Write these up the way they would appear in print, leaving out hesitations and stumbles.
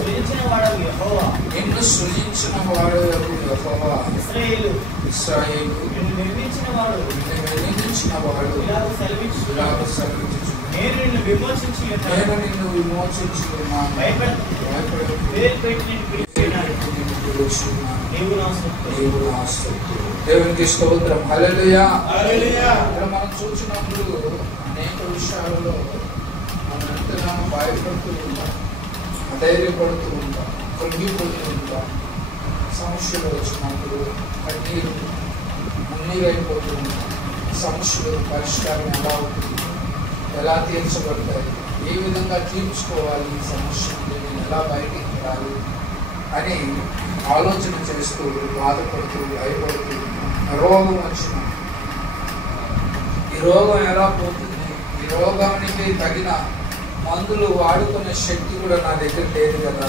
సృజించిన వాడు యెహోవా, నిన్ను సృజించిన వాడు యెహోవా, ఇశ్రాయేలు నిన్ను నిర్మించిన వాడు ఇలాగ సెలవించుచున్నాడు, నేను నిన్ను విమోచించి ఉన్నాను, భయపడకు, పేరు పెట్టి నిన్ను పిలుస్తున్నాను, నీవు నా సొత్తు. దేవునికి స్తోత్రం. హల్లెలూయా. హల్లెలూయా. ఇక్కడ మనం చూసినప్పుడు అనేక విషయాలలో మనం ఎంతగానో భయపడుతూ ఉంటాం, అధైర్యపడుతూ ఉంటాం, కృంగిపోతూ ఉంటాం. సమస్యలు వచ్చినప్పుడు మున్నీరైపోతూ ఉంటాం. సమస్యలు పరిష్కారం ఎలా అవుతుంది, ఎలా తీర్చబడతాయి, ఏ విధంగా తీర్చుకోవాలి, ఈ సమస్యను నేను ఎలా బయటికి రాలి అని ఆలోచన చేస్తూ బాధపడుతూ భయపడుతూ రోగం వచ్చిన ఈ రోగం ఎలా పోతుంది, ఈ రోగానికి తగిన మందులు వాడుకునే శక్తి కూడా నా దగ్గర లేదు కదా,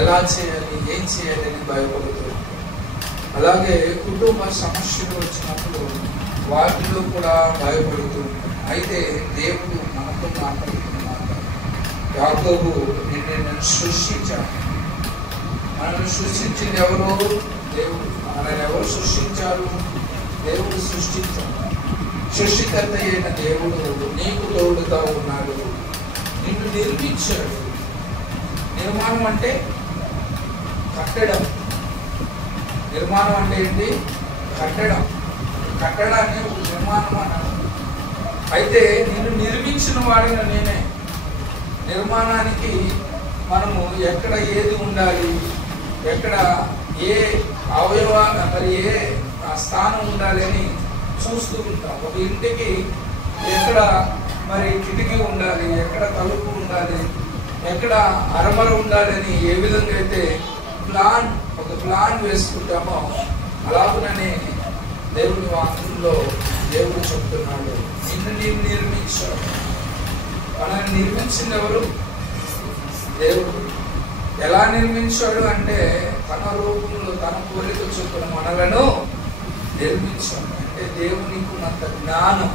ఎలా చేయాలి, ఏం చేయాలి అని భయపడుతూ. అలాగే కుటుంబ సమస్యలు వచ్చినప్పుడు వాటిలో కూడా భయపడుతూ. అయితే దేవుడు మనతో మాట్లాడుతున్నాడు. యాకోబు, నేను సృష్టించాను. మనల్ని సృష్టించింది ఎవరు? దేవుడు. మనల్ని ఎవరు సృష్టించారు? దేవుడు సృష్టించాడు. సృష్టికర్త అయిన దేవుడు నీకు తోడుగా ఉన్నాడు, నిన్ను నిర్మించాడు. నిర్మాణం అంటే కట్టడం. నిర్మాణం అంటే ఏంటి? కట్టడం. కట్టడాన్ని నిర్మాణం అన్నాడు. అయితే నిన్ను నిర్మించిన వాడిన నేనే. నిర్మాణానికి మనము ఎక్కడ ఏది ఉండాలి, ఎక్కడ ఏ అవయవ మరి ఏ స్థానం ఉండాలి అని చూస్తూ ఉంటాం. ఒక ఇంటికి ఎక్కడ మరి కిటికీ ఉండాలి, ఎక్కడ తలుపు ఉండాలి, ఎక్కడ అరమర ఉండాలి అని ఏ విధంగా అయితే ఒక ప్లాన్ వేసుకుంటామో అలాగనే దేవుని వాక్యంలో దేవుడు చెప్తున్నాడు, నిన్ను నేను నిర్మించాడు. మనల్ని నిర్మించింది ఎవరు? దేవుడు. ఎలా నిర్మించాడు అంటే తన రూపంలో తన పోలిక చొప్పున మనలను నిర్మించాడు. అంటే దేవునికి ఉన్నంత జ్ఞానం,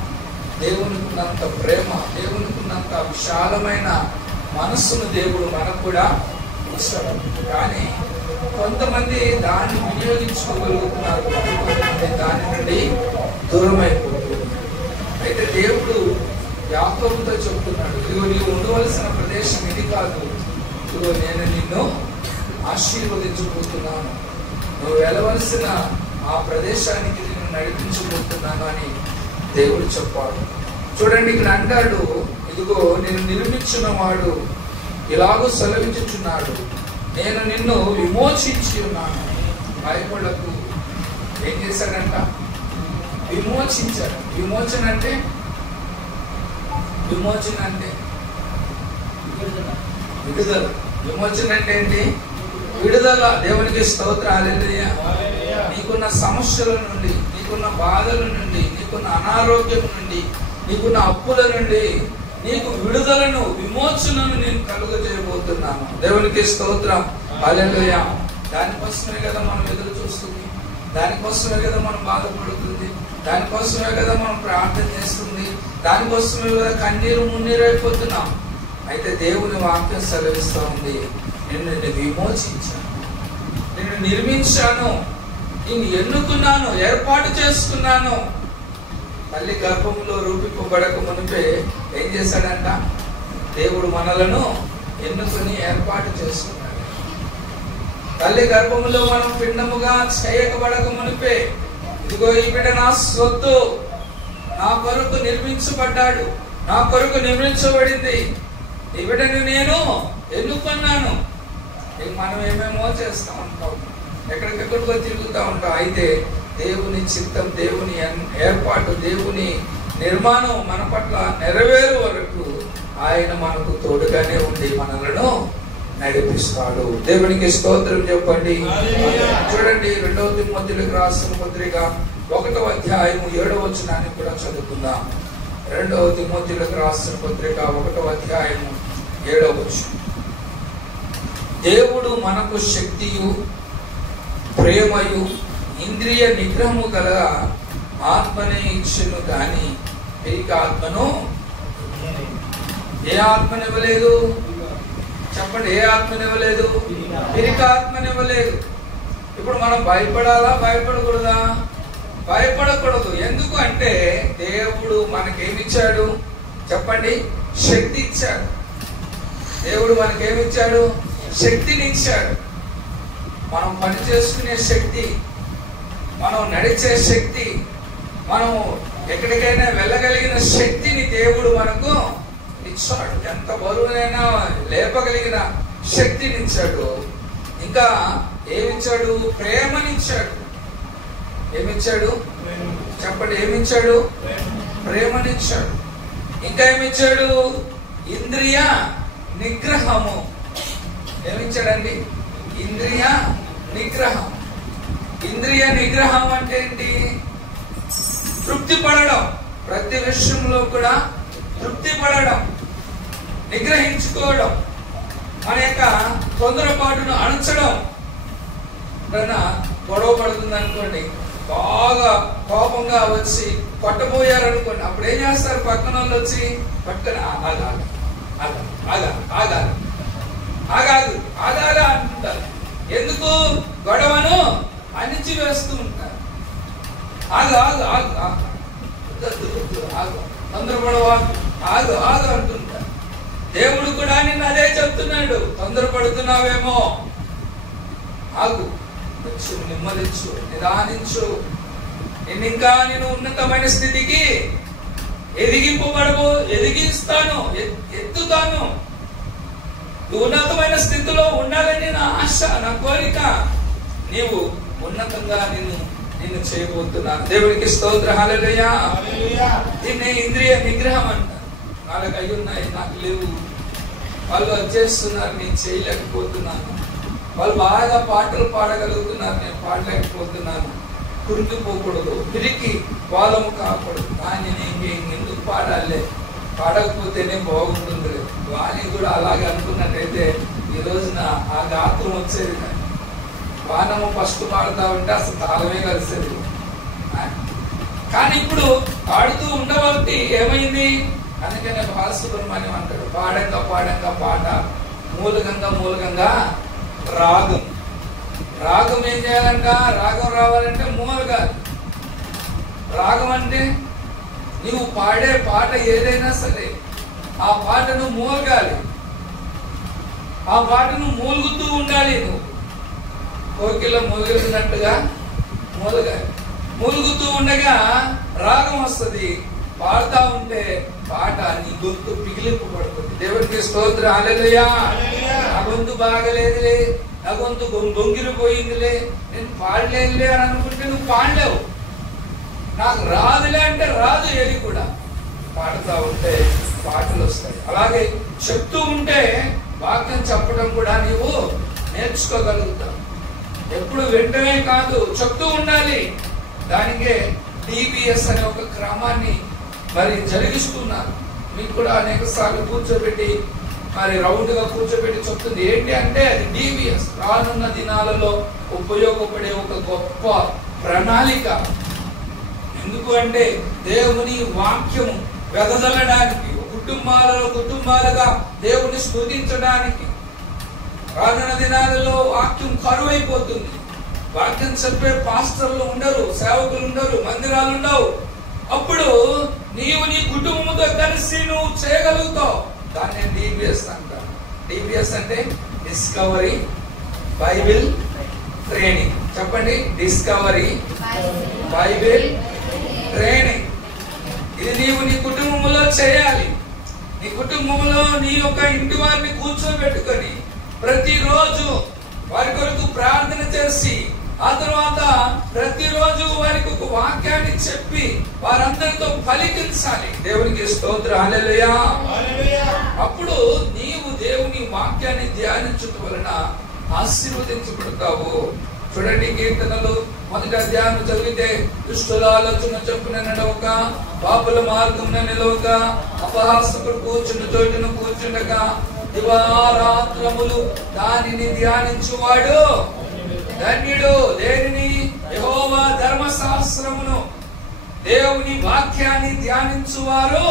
దేవునికి ఉన్నంత ప్రేమ, దేవునికి ఉన్నంత విశాలమైన మనస్సును దేవుడు మనకు కూడా ఇస్తాడు. కానీ కొంతమంది దాన్ని వినియోగించుకోగలుగుతున్నారు, కొంతమంది దాని నుండి దూరం అయిపోతున్నారు. అయితే దేవుడు యాకోబుతో చెప్తున్నాడు, ఇదిగో నీవు ఉండవలసిన ప్రదేశం ఇది కాదు, ఇదిగో నేను నిన్ను ఆశీర్వదించబోతున్నాను, నువ్వు వెళ్ళవలసిన ఆ ప్రదేశానికి నిన్ను నడిపించబోతున్నాను అని దేవుడు చెప్పాడు. చూడండి, ఇక్కడ అంటాడు, ఇదిగో నేను నిర్మించిన వాడు ఇలాగూ సెలవించుచున్నాడు, నేను నిన్ను విమోచించి ఉన్నాను, భయపడకు. ఏం చేశాడంట? విమోచించాడు. విమోచన అంటే విడుదల. విమోచన అంటే ఏంటి? విడుదల. దేవునికి స్తోత్రం. హల్లెలూయా. నీకున్న సమస్యల నుండి, నీకున్న బాధల నుండి, నీకున్న అనారోగ్యం నుండి, నీకున్న అప్పుల నుండి నీకు విడుదలను, విమోచనను నేను కలుగజేయబోతున్నాను. దేవునికి స్తోత్రం. హల్లెలూయా. దానికోసమే కదా మనం ఎదురు చూస్తుంది, దానికోసమే కదా మనం బాధపడుతుంది, దానికోసమే కదా మనం ప్రార్థన చేస్తుంది, దానికోసమే కదా కన్నీరు మున్నీరైపోతున్నాం. అయితే దేవుని వాక్యం సెలవిస్తూ ఉంది, నిన్ను విమోచించాను, నిన్ను నిర్మించాను, నిన్ను ఎన్నుకున్నాను, ఏర్పాటు చేసుకున్నాను. తల్లి గర్భంలో రూపింపబడక మునిపే ఏం చేశాడంట? దేవుడు మనలను ఎన్నుకొని ఏర్పాటు చేసుకున్నాడు. తల్లి గర్భంలో మనం పిండముగా చేయకబడక మునిపే, ఇదిగో ఈ బిడ్డ నా సొత్తు, నా కొరకు నిర్మించబడ్డాడు, నా కొరకు నిర్మించబడింది, ఈ బిడ్డని నేను ఎన్నుకున్నాను. మనం ఏమేమో చేస్తూ ఉంటాం, ఎక్కడికెక్కడికో తిరుగుతూ ఉంటాం. అయితే దేవుని చిత్తం, దేవుని ఏర్పాటు, దేవుని నిర్మాణం మన పట్ల నెరవేరు వరకు ఆయన మనకు తోడుగానే ఉండి మనలను నడిపిస్తాడు. దేవునికి స్తోత్రం చెప్పండి. చూడండి, 2 తిమోతిలకు రాసిన పత్రిక 1వ అధ్యాయము 7వ వచనాన్ని కూడా చదువుకుందాం. 2 తిమోతిలకు రాసిన పత్రిక 1వ అధ్యాయము 7వ వచనం. దేవుడు మనకు శక్తియు ప్రేమయు ఇంద్రియ నిగ్రహము గల ఆత్మనే ఇచ్చును గాని తిరిగి ఆత్మను ఏ ఆత్మనివ్వలేదు? చెప్పండి, ఏ ఆత్మనివ్వలేదు? పిరికి ఆత్మనివ్వలేదు. ఇప్పుడు మనం భయపడాలా, భయపడకూడదా? భయపడకూడదు. ఎందుకు అంటే దేవుడు మనకేమిచ్చాడు చెప్పండి? శక్తి ఇచ్చాడు. దేవుడు మనకేమిచ్చాడు? శక్తిని ఇచ్చాడు. మనం పని చేసుకునే శక్తి, మనం నడిచే శక్తి, మనం ఎక్కడికైనా వెళ్ళగలిగిన శక్తిని దేవుడు మనకు ఇచ్చాడు. ఎంత బరువునైనా లేపగలిగిన శక్తిని ఇచ్చాడు. ఇంకా ఏమిచ్చాడు? ప్రేమనిచ్చాడు. ఏమిచ్చాడు చెప్పండి? ఏమిచ్చాడు? ప్రేమనిచ్చాడు. ఇంకా ఏమిచ్చాడు? ఇంద్రియ నిగ్రహము. ఏమిచ్చాడండి? ఇంద్రియ నిగ్రహం. ఇంద్రియ నిగ్రహం అంటే ఏంటి? తృప్తి పడడం, ప్రతి విషయంలో కూడా తృప్తి పడడం, నిగ్రహించుకోవడం, మన యొక్క తొందరపాటును అణచడం. ఎప్పుడైనా గొడవ పడుతుంది అనుకోండి, బాగా కోపంగా వచ్చి కొట్టబోయారనుకోండి, అప్పుడు ఏం చేస్తారు? పక్కన వాళ్ళు వచ్చి పట్టుకొని ఆగాగా అంటుంటారు. ఎందుకు? గొడవను అణిచి వేస్తూ ఉంటారు. తొందరపడవా, ఆగు అంటుంటారు. దేవుడు కూడా నిన్ను అదే చెప్తున్నాడు. తొందరపడుతున్నావేమో, ఆగు, నెమ్మదించు, నిదానించు. ఇంకా నేను ఉన్నతమైన స్థితికి ఎదిగిస్తాను, ఎత్తుతాను. ఉన్నతమైన స్థితిలో ఉండాలని నా ఆశ, నా కోరిక. నీవు ఉన్నతంగా నిన్ను చేయబోతున్నాను. దేవుడికి స్తోత్రం. హల్లెలూయా. దీన్ని ఇంద్రియ నిగ్రహం అంటారు. వాళ్ళకి అయి ఉన్నాయి, నాకు లేవు. వాళ్ళు వచ్చేస్తున్నారు, నేను చేయలేకపోతున్నాను. వాళ్ళు బాగా పాటలు పాడగలుగుతున్నారు, నేను పాడలేకపోతున్నాను. కురికిపోకూడదు, పిరికి వాళ్ళము కాకూడదు. కానీ నేను ఎందుకు పాడాలే, పాడకపోతేనే బాగుంటుంది. వాణి కూడా అలాగే అనుకున్నట్టయితే ఈ రోజున ఆ గాత్రం వచ్చేది. వానము ఫస్ట్ పాడుతా ఉంటే అసలు తాళమే కలిసేది. కానీ ఇప్పుడు పాడుతూ ఉండబట్టి ఏమైంది? అందుకనే బాలసుబ్రహ్మణ్యం అంటాడు, పాడంగా పాడంగా పాట, మూలకంగా రాగం. రాగం ఏం చేయాలంట? రాగం రావాలంటే మూలగాలి. రాగం అంటే నీవు పాడే పాట ఏదైనా సరే ఆ పాటను మూలగాలి, ఆ పాటను మూలుగుతూ ఉండాలి. నువ్వు కోకిల మూలుగుతున్నట్టుగా మూలగాలి. మూలుగుతూ ఉండగా రాగం వస్తుంది. పాడుతా ఉంటే పాట నీ గొంతు పిగిలింపు పడుతుంది. దేవుడికి స్తోత్రం. హల్లెలూయా. నా గొంతు బాగలేదులే, నా గొంతు దొంగిలిపోయిందిలే, నేను పాడలేదులే అని అనుకుంటే నువ్వు పాడలేవు. నాకు రాదులే అంటే రాదు. ఏది కూడా పాడుతా ఉంటే పాటలు వస్తాయి. అలాగే చెప్తూ ఉంటే వాక్యం చెప్పడం కూడా నీవు నేర్చుకోగలుగుతావు. ఎప్పుడు వెంటనే కాదు, చెప్తూ ఉండాలి. దానికే డిబిఎస్ అనే ఒక క్రమాన్ని మరి జరిగిస్తున్నారు. మీకు కూడా అనేక సార్లు కూర్చోబెట్టి మరి రౌండ్ గా కూర్చోబెట్టి చెప్తుంది. ఏంటి అంటే అది డిబిఎస్, రానున్న దినాలలో ఉపయోగపడే ఒక గొప్ప ప్రణాళిక. ఎందుకు అంటే దేవుని వాక్యము వెదజల్లడానికి, కుటుంబాలుగా దేవుని స్తుతించడానికి. రానున్న దినాలలో వాక్యం కరువైపోతుంది. వాక్యం చెప్పే పాస్టర్లు ఉండరు, సేవకులు ఉండరు, మందిరాలు ఉండవు. అప్పుడు నీవు నీ కుటుంబంతో కలిసి నువ్వు చేయగలుగుతావు. దాన్ని డిబిఎస్ అంటారు. డిబిఎస్ అంటే డిస్కవరీ బైబిల్ ట్రైనింగ్. చెప్పండి, డిస్కవరీ బైబిల్ ట్రైనింగ్. ఇది నీవు నీ కుటుంబంలో చేయాలి. నీ కుటుంబంలో నీ యొక్క ఇంటి వారిని కూర్చోబెట్టుకొని ప్రతిరోజు వారి కొరకు ప్రార్థన చేసి, ఆ తర్వాత ప్రతిరోజు వారికి ఒక వాక్యాన్ని చెప్పి వారందరితో పలికించాలి. దేవునికి స్తోత్రం. హల్లెలూయా. అప్పుడు నీవు దేవుని వాక్యాన్ని ధ్యానించడం వలన ఆశీర్వదించబడతావు. చూడండి, కీర్తనలు 1వ అధ్యాయం చదివితే, దుష్టుల ఆలోచన చొప్పున నడవక, పాపుల మార్గమున నిలవక, అపహాసకుడు కూర్చున్న చోటును కూర్చుండగా, దివారాత్రములు దానిని ధ్యానించువాడు ధన్యుడు. దేనిని? యెహోవా ధర్మశాస్త్రమును, దేవుని వాక్యాన్ని ధ్యానించువారు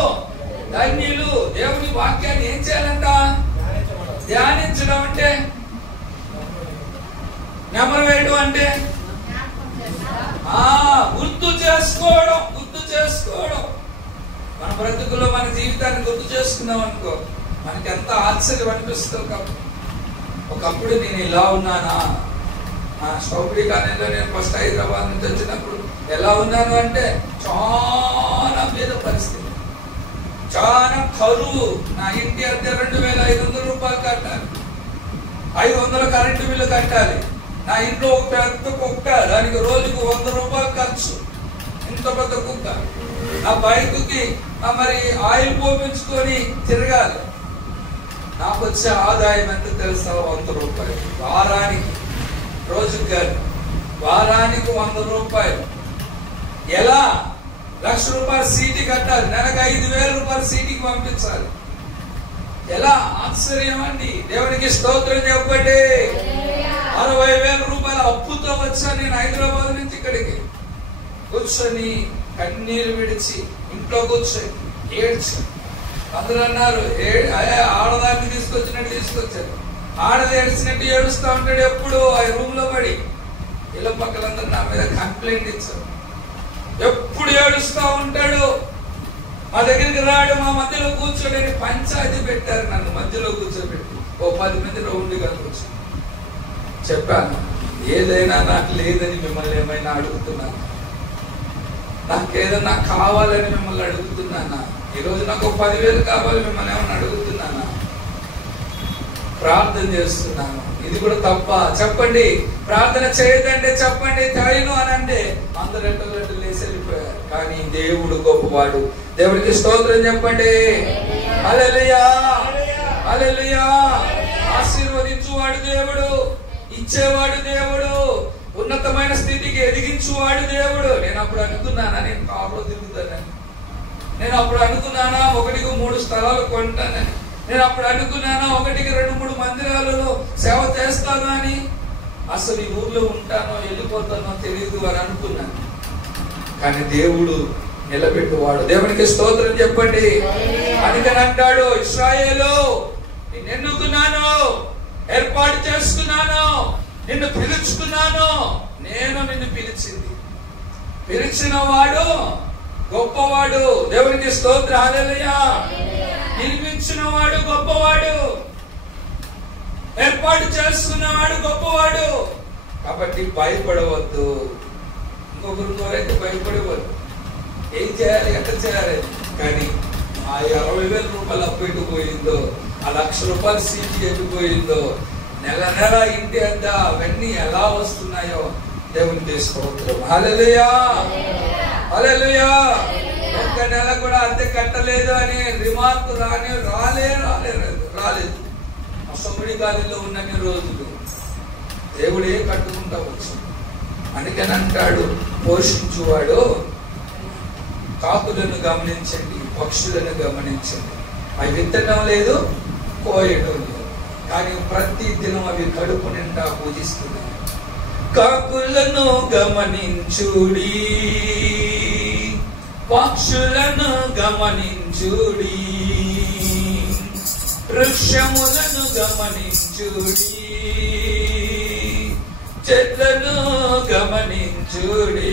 ధన్యులు. దేవుని వాక్యాన్ని ఏం చేయాలంట? ధ్యానించడం అంటే, నెమరు వేయడం అంటే గుర్తు చేసుకోవడం. గుర్తు చేసుకోవడం. మన బ్రతుకులో మన జీవితాన్ని గుర్తు చేసుకున్నాం అనుకో, మనకి ఎంత ఆశ్చర్యం అనిపిస్తుంది. ఒకప్పుడు నేను ఇలా ఉన్నానా? స్టౌబడి కాలనీలో నేను ఫస్ట్ హైదరాబాద్ నుంచి వచ్చినప్పుడు ఎలా ఉన్నాను అంటే చాలా పేద పరిస్థితి, చాలా కరువు. నా ఇంటి అద్దె 2500 రూపాయలు కట్టాలి, 500 కరెంటు బిల్లు కట్టాలి. నా ఇంట్లో ఒక పెద్ద కుక్క, దానికి రోజుకు 100 రూపాయలు ఖర్చు. ఇంత పెద్ద కుక్క. నా బైక్కి మరి ఆయిల్ పోపించుకొని తిరగాలి. నాకు వచ్చే ఆదాయం ఎంత తెలుసా? 100 రూపాయలు వారానికి. రోజుకి కాదు, వారానికి 100 రూపాయలు. ఎలా? 1,00,000 రూపాయలు సీటీ కట్టాలి, నెలకు 5,000 రూపాయలు సీటీకి పంపించాలి. ఎలా? ఆశ్చర్యం అండి. దేవునికి స్తోత్రం చెప్పండి. 60,000 రూపాయల అప్పుతో వచ్చాను నేను హైదరాబాద్ నుంచి ఇక్కడికి. కూర్చొని కన్నీరు విడిచి ఇంట్లో కూర్చొని ఏడ్చి, అందరూ అన్నారు ఆడదాన్ని తీసుకొచ్చినట్టు తీసుకొచ్చారు. ఆడది ఏడ్చినట్టు ఏడుస్తూ ఉంటాడు ఎప్పుడు ఆ రూమ్ లో పడి. ఇళ్ళ పక్కలందరూ నా మీద కంప్లైంట్ ఇచ్చారు, ఎప్పుడు ఏడుస్తూ ఉంటాడు, మా దగ్గరికి రాడు, మా మధ్యలో కూర్చోడని పంచాయతీ పెట్టారు. నన్ను మధ్యలో కూర్చోబెట్టి ఓ 10 మంది రౌండ్గా కూర్చో. చెప్పాను, ఏదైనా నాకు లేదని మిమ్మల్ని ఏమైనా అడుగుతున్నాను? నాకేదన్నా కావాలని మిమ్మల్ని అడుగుతున్నానా? ఈరోజు నాకు 10,000 కావాలి, మిమ్మల్ని ఏమన్నా అడుగుతున్నానా? ప్రార్థన చేస్తున్నాను. ఇది కూడా తప్ప? చెప్పండి. ప్రార్థన చేయదంటే చెప్పండి, తైను అని అంటే అందరూ రెట్టు లేసి వెళ్ళిపోయారు. కానీ దేవుడు గొప్పవాడు. దేవుడికి స్తోత్రం చెప్పండి. హల్లెలూయా, హల్లెలూయా. ఆశీర్వదించువాడు దేవుడు, ఇచ్చేవాడు దేవుడు, ఉన్నతమైన స్థితికి ఎదిగించువాడు దేవుడు. నేను అప్పుడు అనుకున్నానా నేను కాపులో తిరుగుతానని? నేను అప్పుడు అనుకున్నానా 1కి 3 స్థలాలు కొంటానని? నేను అప్పుడు అనుకున్నానా 1కి 2-3 మందిరాలలో సేవ చేస్తాను అని? అసలు ఈ ఊర్లో ఉంటానో వెళ్ళిపోతానో తెలియదు అని అనుకున్నాను. కానీ దేవుడు నిలబెట్టువాడు. దేవునికి స్తోత్రం చెప్పండి. అందుకని అంటాడు, ఇశ్రాయేలు నిన్ను ఎన్నుకున్నాను, ఏర్పాటు చేసుకున్నాను, నిన్ను పిలుచుకున్నాను. నేను నిన్ను పిలిచింది. పిలిచిన వాడు గొప్పవాడు. దేవునికి స్తోత్రం. హల్లెలూయా. నిర్మించిన వాడు గొప్పవాడు, ఏర్పాటు చేసుకున్నవాడు గొప్పవాడు. కాబట్టి భయపడవద్దు. ఇంకొకరి కోరైతే భయపడవద్దు. ఏం చేయాలి, ఎట్లా చేయాలి? కానీ ఆ 60,000 రూపాయలు అప్పు ఎట్టుపోయిందో, ఆ 1,00,000 రూపాయలు సీటీ ఎట్టుపోయిందో, నెల నెల ఇంటి అద్ద అవన్నీ ఎలా వస్తున్నాయో దేవునికి స్తోత్రం. హల్లెలూయా, హల్లెలూయా. ఒక్క నెల కూడా అద్దె కట్టలేదు అని రిమార్క్ రాలేదు. అసెంబ్లీ కాలేజీలో ఉన్నన్ని రోజులు దేవుడే కట్టుకుంటా వచ్చు. అందుకని అంటాడు, పోషించువాడు. కాకులను గమనించండి, పక్షులను గమనించండి. అవి విత్తడం లేదు, కోయడం లేదు, కానీ ప్రతి దినం అవి కడుపు నిండా పూజిస్తున్నాయి. కాకులను గమనించుడి, పక్షులను గమనించుడి, వృక్షములను గమనించుడి, చెట్లను గమనించుడి.